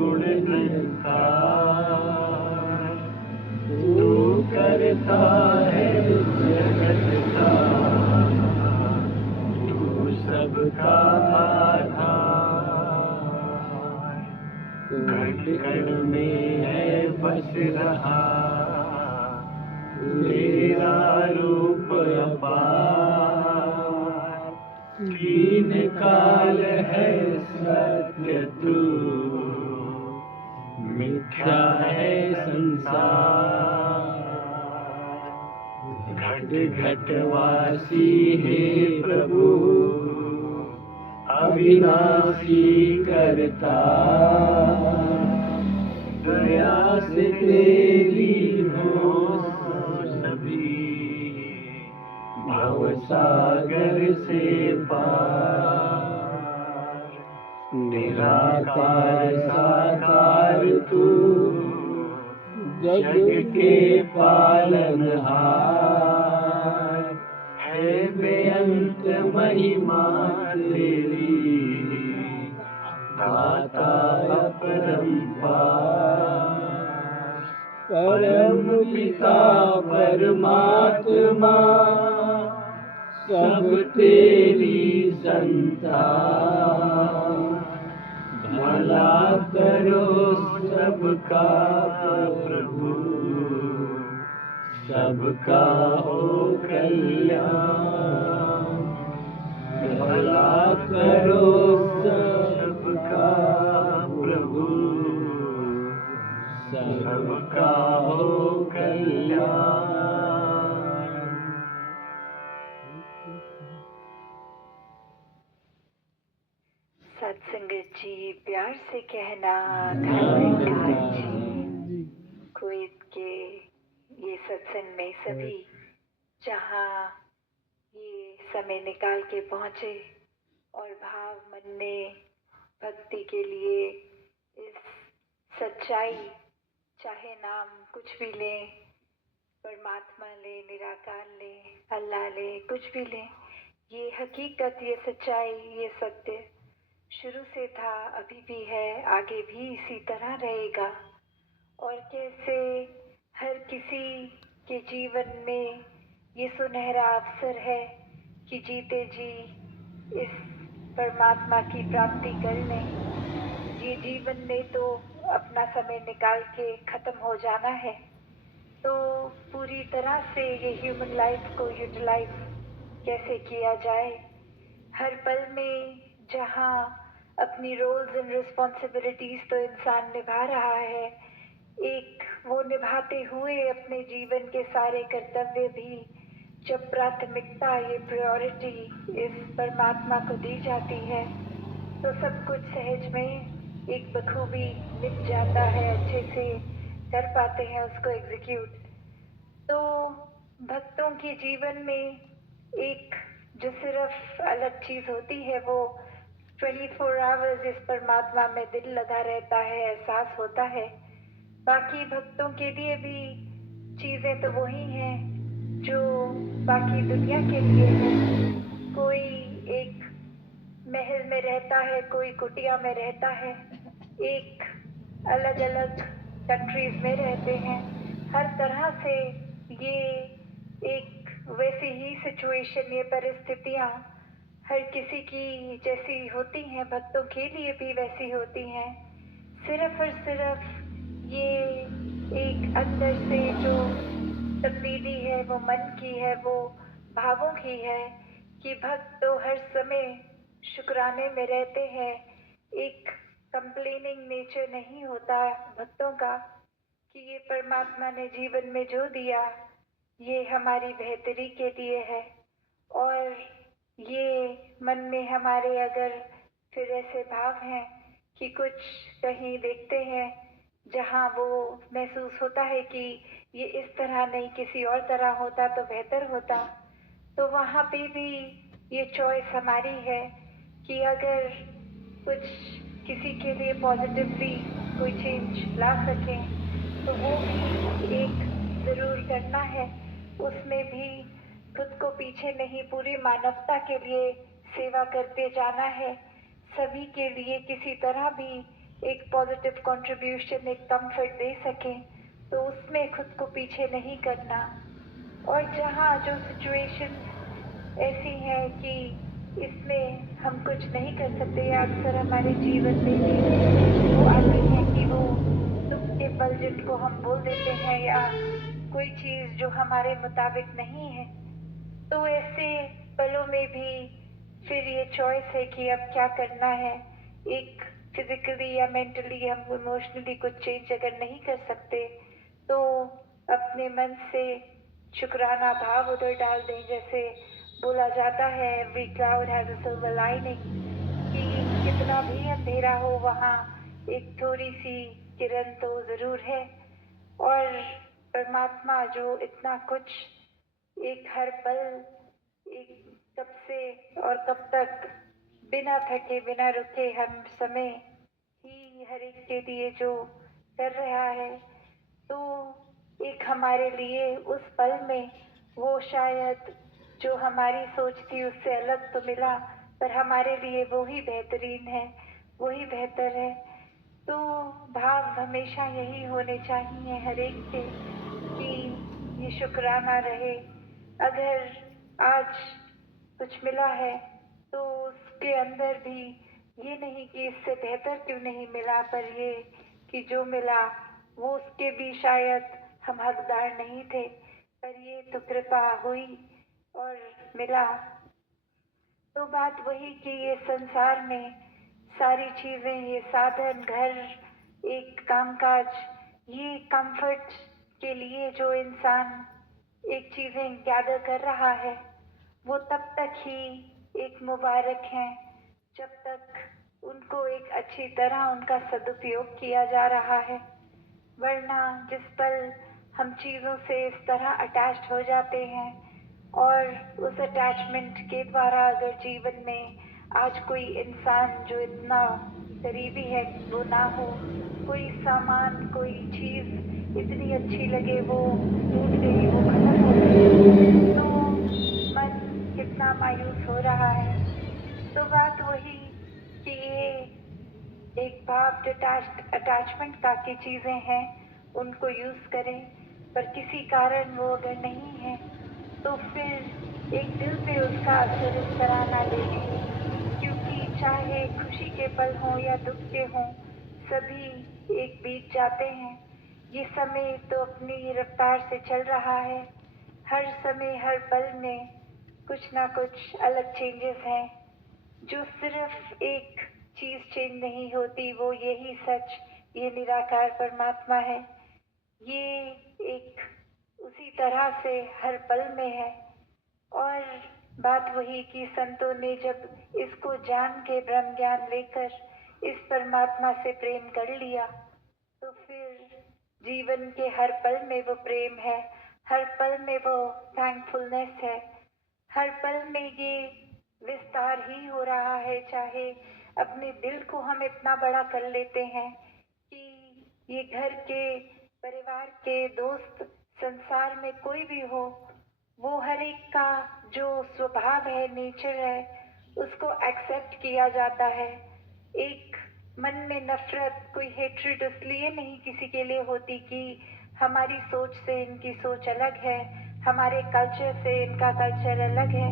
गुण निरंकार, तू करता है जगत का, तू सबका आधार। कण कण में है बस रहा तेरा रूप अपार। तीन काल है सत्य तू, मिथ्या है संसार। घट घट वासी हे प्रभु, अविनाशी करता, दया से तेरी हो सभी भव सागर से पार। निराकार साकार तू, जग के पालनहार। है बेअंत महिमा तेरी, दाता अपरंपार। परम पिता परमात्मा, सब तेरी संतान। भला करो सबका प्रभु, सबका हो कल्याण। भला करो सबका प्रभु, सबका हो कल्याण। सत्संगत जी, प्यार से कहना धन्यवाद जी। कुवैत के ये सत्संग में सभी जहाँ ये समय निकाल के पहुँचे और भाव मन में भक्ति के लिए इस सच्चाई, चाहे नाम कुछ भी लें, परमात्मा ले, निराकार ले, अल्लाह ले, कुछ भी लें, ये हकीकत, ये सच्चाई, ये सत्य शुरू से था, अभी भी है, आगे भी इसी तरह रहेगा। और कैसे हर किसी के जीवन में ये सुनहरा अवसर है कि जीते जी इस परमात्मा की प्राप्ति कर लें। ये जीवन में तो अपना समय निकाल के ख़त्म हो जाना है, तो पूरी तरह से ये ह्यूमन लाइफ को यूटिलाइज कैसे किया जाए। हर पल में जहाँ अपनी रोल्स एंड रिस्पॉन्सिबिलिटीज़ तो इंसान निभा रहा है, एक वो निभाते हुए अपने जीवन के सारे कर्तव्य भी जब प्राथमिकता, ये प्रायोरिटी इस परमात्मा को दी जाती है, तो सब कुछ सहज में एक बखूबी निभ जाता है, अच्छे से कर पाते हैं उसको एग्जीक्यूट। तो भक्तों के जीवन में एक जो सिर्फ अलग चीज़ होती है, वो 24 आवर्स इस परमात्मा में दिल लगा रहता है, एहसास होता है। बाकी भक्तों के लिए भी चीज़ें तो वही हैं जो बाकी दुनिया के लिए है। कोई एक महल में रहता है, कोई कुटिया में रहता है, एक अलग अलग कंट्रीज में रहते हैं। हर तरह से ये एक वैसी ही सिचुएशन, ये परिस्थितियाँ हर किसी की जैसी होती हैं, भक्तों के लिए भी वैसी होती हैं। सिर्फ और सिर्फ ये एक अंदर से जो तब्दीली है वो मन की है, वो भावों की है कि भक्त तो हर समय शुक्राने में रहते हैं। एक कंप्लेनिंग नेचर नहीं होता भक्तों का कि ये परमात्मा ने जीवन में जो दिया ये हमारी बेहतरी के लिए है। और ये मन में हमारे अगर फिर ऐसे भाव हैं कि कुछ कहीं देखते हैं जहाँ वो महसूस होता है कि ये इस तरह नहीं, किसी और तरह होता तो बेहतर होता, तो वहाँ पे भी ये चॉइस हमारी है कि अगर कुछ किसी के लिए पॉजिटिवली कोई चेंज ला सकें तो वो भी एक ज़रूर करना है। उसमें भी खुद को पीछे नहीं, पूरी मानवता के लिए सेवा करते जाना है। सभी के लिए किसी तरह भी एक पॉजिटिव कंट्रीब्यूशन, एक कंफर्ट दे सकें, तो उसमें खुद को पीछे नहीं करना। और जहाँ जो सिचुएशंस ऐसी हैं कि इसमें हम कुछ नहीं कर सकते, या अक्सर हमारे जीवन में भी वो आती हैं कि वो दुख के पल जिनको हम बोल देते हैं, या कोई चीज़ जो हमारे मुताबिक नहीं है, तो ऐसे पलों में भी फिर ये चॉइस है कि अब क्या करना है। एक फिजिकली या मेंटली हम इमोशनली कुछ चेंज अगर नहीं कर सकते, तो अपने मन से शुक्राना भाव उधर डाल दें। जैसे बोला जाता है, every cloud has a silver lining, कि कितना भी अंधेरा हो वहाँ एक थोड़ी सी किरण तो जरूर है। और परमात्मा जो इतना कुछ एक हर पल, एक कब से और कब तक बिना थके बिना रुके हम समय ही हर एक के लिए जो कर रहा है, तो एक हमारे लिए उस पल में वो शायद जो हमारी सोच थी उससे अलग तो मिला, पर हमारे लिए वो ही बेहतरीन है, वही बेहतर है। तो भाव हमेशा यही होने चाहिए हर एक के, कि ये शुक्राना रहे। अगर आज कुछ मिला है तो उसके अंदर भी ये नहीं कि इससे बेहतर क्यों नहीं मिला, पर ये कि जो मिला वो उसके भी शायद हम हकदार नहीं थे, पर ये तो कृपा हुई और मिला। तो बात वही कि ये संसार में सारी चीजें, ये साधन, घर, एक कामकाज, ये कंफर्ट के लिए जो इंसान एक चीजें गैदर कर रहा है, वो तब तक ही एक मुबारक हैं जब तक उनको एक अच्छी तरह उनका सदुपयोग किया जा रहा है। वरना जिस पल हम चीज़ों से इस तरह अटैच्ड हो जाते हैं, और उस अटैचमेंट के द्वारा अगर जीवन में आज कोई इंसान जो इतना करीबी है वो ना हो, कोई सामान, कोई चीज़ इतनी अच्छी लगे वो टूट गई, वो खत्म हो गई, तो मन कितना मायूस हो रहा है। तो बात वही कि ये एक भाव अटैचमेंट का की चीजें हैं, उनको यूज करें, पर किसी कारण वो अगर नहीं है तो फिर एक दिल पे उसका असर इस तरह ना ले लें, क्योंकि चाहे खुशी के पल हों या दुख के हों, सभी एक बीत जाते हैं। ये समय तो अपनी रफ्तार से चल रहा है, हर समय हर पल में कुछ ना कुछ अलग चेंजेस हैं। जो सिर्फ एक चीज चेंज नहीं होती, वो यही सच, ये निराकार परमात्मा है, ये एक उसी तरह से हर पल में है। और बात वही कि संतों ने जब इसको जान के ब्रह्म ज्ञान लेकर इस परमात्मा से प्रेम कर लिया, तो फिर जीवन के हर पल में वो प्रेम है, हर पल में वो थैंकफुलनेस है, हर पल में ये विस्तार ही हो रहा है। चाहे अपने दिल को हम इतना बड़ा कर लेते हैं कि ये घर के, परिवार के, दोस्त, संसार में कोई भी हो, वो हर एक का जो स्वभाव है, नेचर है, उसको एक्सेप्ट किया जाता है। एक मन में नफरत, कोई हेट्रेड इसलिए नहीं किसी के लिए होती कि हमारी सोच से इनकी सोच अलग है, हमारे कल्चर से इनका कल्चर अलग है,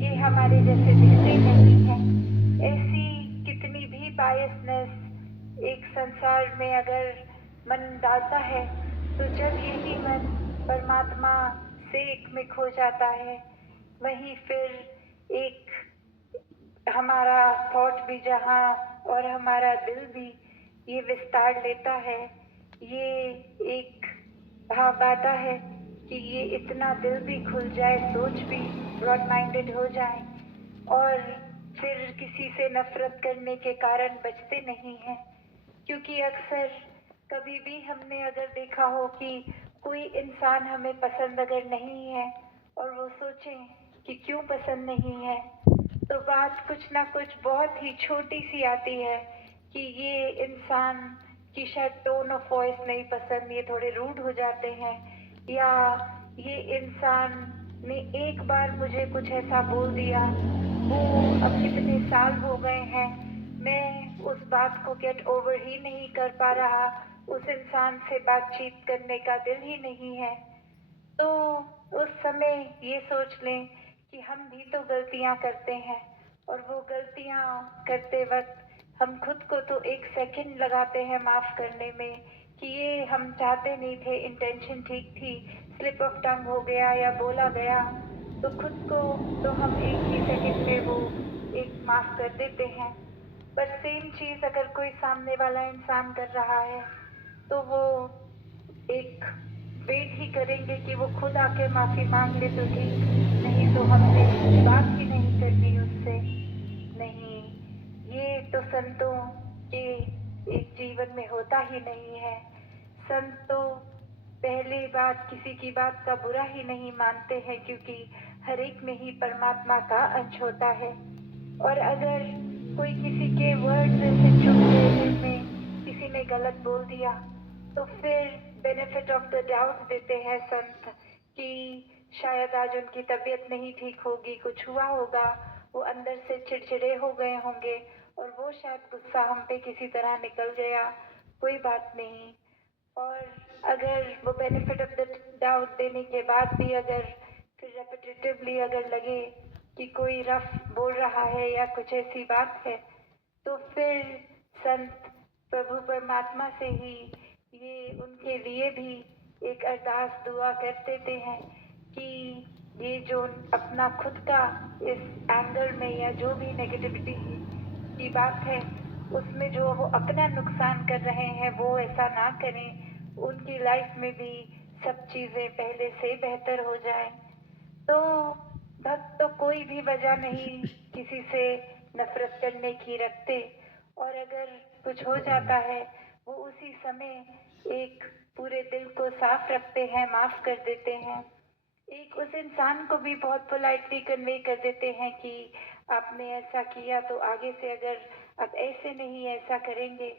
ये हमारे जैसे दिखते नहीं हैं। ऐसी कितनी भी बायसनेस एक संसार में अगर मन डालता है, तो जब यही मन परमात्मा से एक में खो जाता है, वहीं फिर एक हमारा थॉट भी जहाँ और हमारा दिल भी ये विस्तार लेता है। ये एक भाव आता है कि ये इतना दिल भी खुल जाए, सोच भी ब्रॉड माइंडेड हो जाए, और फिर किसी से नफरत करने के कारण बचते नहीं हैं। क्योंकि अक्सर कभी भी हमने अगर देखा हो कि कोई इंसान हमें पसंद अगर नहीं है, और वो सोचें कि क्यों पसंद नहीं है, तो बात कुछ ना कुछ बहुत ही छोटी सी आती है कि ये इंसान की शायद टोन ऑफ वॉइस नहीं पसंद, ये थोड़े रूड हो जाते हैं, या ये इंसान ने एक बार मुझे कुछ ऐसा बोल दिया, वो अब कितने साल हो गए हैं, मैं उस बात को गेट ओवर ही नहीं कर पा रहा, उस इंसान से बातचीत करने का दिल ही नहीं है, तो उस समय ये सोच लें कि हम भी तो गलतियां करते हैं, और वो गलतियां करते वक्त हम खुद को तो 1 सेकंड लगाते हैं माफ करने में कि ये हम चाहते नहीं थे, इंटेंशन ठीक थी, स्लिप ऑफ टंग हो गया या बोला गया, तो खुद को तो हम 1 ही सेकंड में वो एक माफ कर देते हैं। पर सेम चीज अगर कोई सामने वाला इंसान कर रहा है तो वो एक वेट ही करेंगे कि वो खुद आके माफी मांग ले तो ठीक, नहीं तो हमने बात ही नहीं करनी उससे। नहीं, ये तो संतों के एक जीवन में होता ही नहीं है। संत तो पहली बात किसी की बात का बुरा ही नहीं मानते हैं, क्योंकि हर एक में ही परमात्मा का अंश होता है। और अगर कोई किसी के वर्ड से चुप गए, दिल में किसी ने गलत बोल दिया, तो फिर बेनिफिट ऑफ द डाउट देते हैं संत कि शायद आज उनकी तबीयत नहीं ठीक होगी, कुछ हुआ होगा, वो अंदर से चिड़चिड़े हो गए होंगे और वो शायद गुस्सा हम पे किसी तरह निकल गया, कोई बात नहीं। और अगर वो बेनिफिट ऑफ द डाउट देने के बाद भी अगर फिर रेपिटेटिवली अगर लगे कि कोई रफ बोल रहा है या कुछ ऐसी बात है, तो फिर संत प्रभु परमात्मा से ही ये उनके लिए भी एक अरदास दुआ कर देते हैं कि ये जो अपना खुद का इस एंगर में या जो भी नेगेटिविटी की बात है उसमें जो वो अपना नुकसान कर रहे हैं वो ऐसा ना करें, उनकी लाइफ में भी सब चीजें पहले से बेहतर हो जाए। तो भक्त तो कोई भी वजह नहीं किसी से नफरत करने की रखते, और अगर कुछ हो जाता है वो उसी समय एक पूरे दिल को साफ रखते हैं, माफ कर देते हैं। एक उस इंसान को भी बहुत पोलाइटली कन्वे कर देते हैं कि आपने ऐसा किया तो आगे से अगर आप ऐसे नहीं ऐसा करेंगे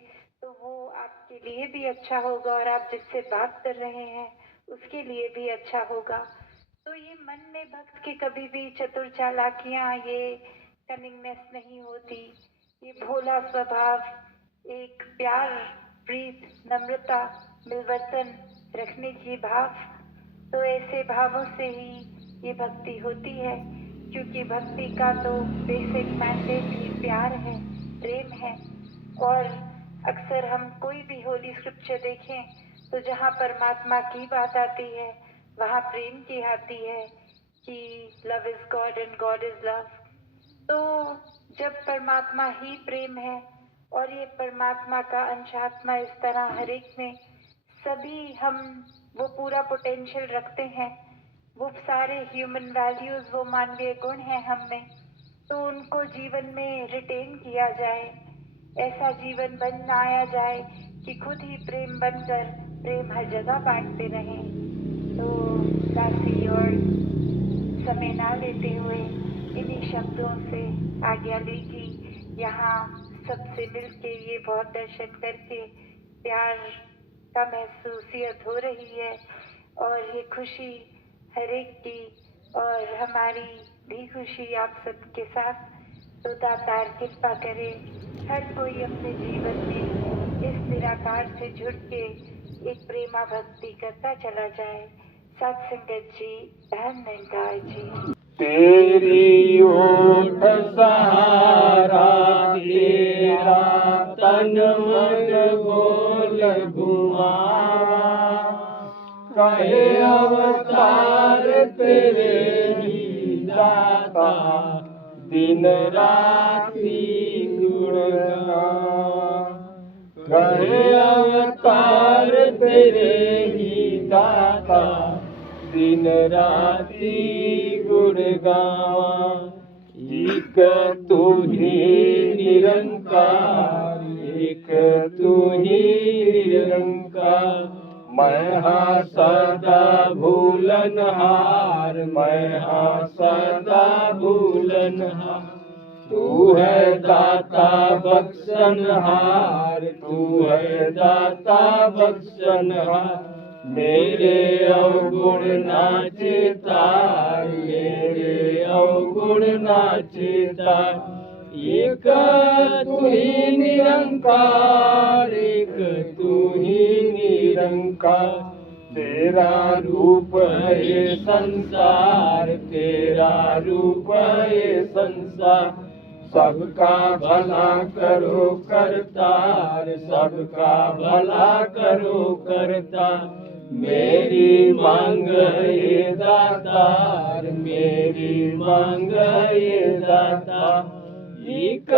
तो वो आपके लिए भी अच्छा होगा और आप जिससे बात कर रहे हैं उसके लिए भी अच्छा होगा। तो ये मन में भक्त की कभी भी चतुर चालाकियां, ये कनिंगनेस नहीं होती, ये भोला स्वभाव, एक प्यार, प्रीत, नम्रता, मिलवर्तन रखने की भाव, तो ऐसे भावों से ही ये भक्ति होती है, क्योंकि भक्ति का तो बेसिक मैंडेट ही प्यार है, प्रेम है। और अक्सर हम कोई भी होली स्क्रिप्चर देखें तो जहाँ परमात्मा की बात आती है वहाँ प्रेम की आती है कि love is God and God is love. तो जब परमात्मा ही प्रेम है और ये परमात्मा का अंशात्मा इस तरह हर एक में सभी हम वो पूरा पोटेंशियल रखते हैं, वो सारे ह्यूमन वैल्यूज, वो मानवीय गुण हैं हम में, तो उनको जीवन में रिटेन किया जाए, ऐसा जीवन बनाया जाए कि खुद ही प्रेम बनकर प्रेम हर जगह बांटते रहें। तो दासी और समय ना लेते हुए इन्हीं शब्दों से आज्ञा लेगी, यहाँ सबसे मिलके ये बहुत दर्शन करके प्यार का महसूसियत हो रही है और ये खुशी हर एक की और हमारी भी खुशी आप सबके साथ। तो दातार कृपा करे हर कोई अपने जीवन में इस निराकार से जुड़ के एक प्रेमा भक्ति करता चला जाए। सत संगत जी, धन निताय जी। तेरी ओठ सहारा तेरा तन मन बोल घुमावा, कहे अवतार तेरे ही दाता, दिन राति गुण गावा। कहे अवतार तेरे ही दाता, दिन राति गुण गावा। एक तू ही निरंकार, एक तू ही निरंकार, मैं हाँ सदा भूलनहार, मैं हाँ सदा भूलनहार। तू है दाता बख्शनहार, तू है दाता बख्शनहार, मेरे अवगुण नाचे तार, मेरे अवगुण नाचे तार। एक तू ही निरंकार, एक तू ही निरंकार। तेरा रूप है ये संसार, तेरा रूप है ये संसार। सबका भला करो करतार, सबका भला करो करतार। मेरी मांग है ये दातार, मेरी मांग है ये दातार। एक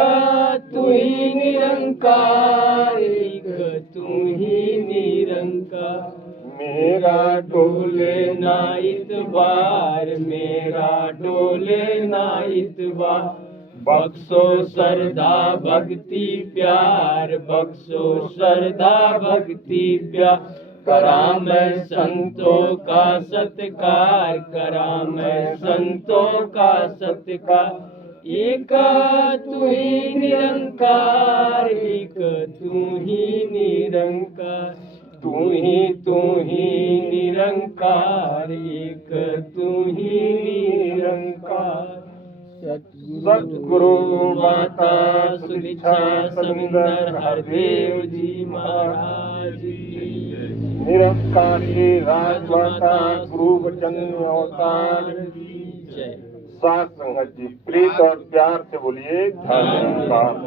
तू ही निरंकार, एक तू ही निरंकार। मेरा डोले ना इतबार, मेरा डोले ना इतबार। बख्शो श्रद्धा भक्ति प्यार, बख्शो श्रद्धा भक्ति प्यार। करा मैं संतों का सत्कार, करा मैं संतों का सत्कार। एक तू ही निरंकार, एक तू ही निरंकार। तू ही निरंकार, एक तू ही निरंकार। सतगुरु माता सुदीक्षा समिंदर हरदेव जी महाराज की। निरंकारी राजमाता गुरु वचन अवतार की जय। साथ संगत जी प्रीत और प्यार से बोलिए धन्यवाद।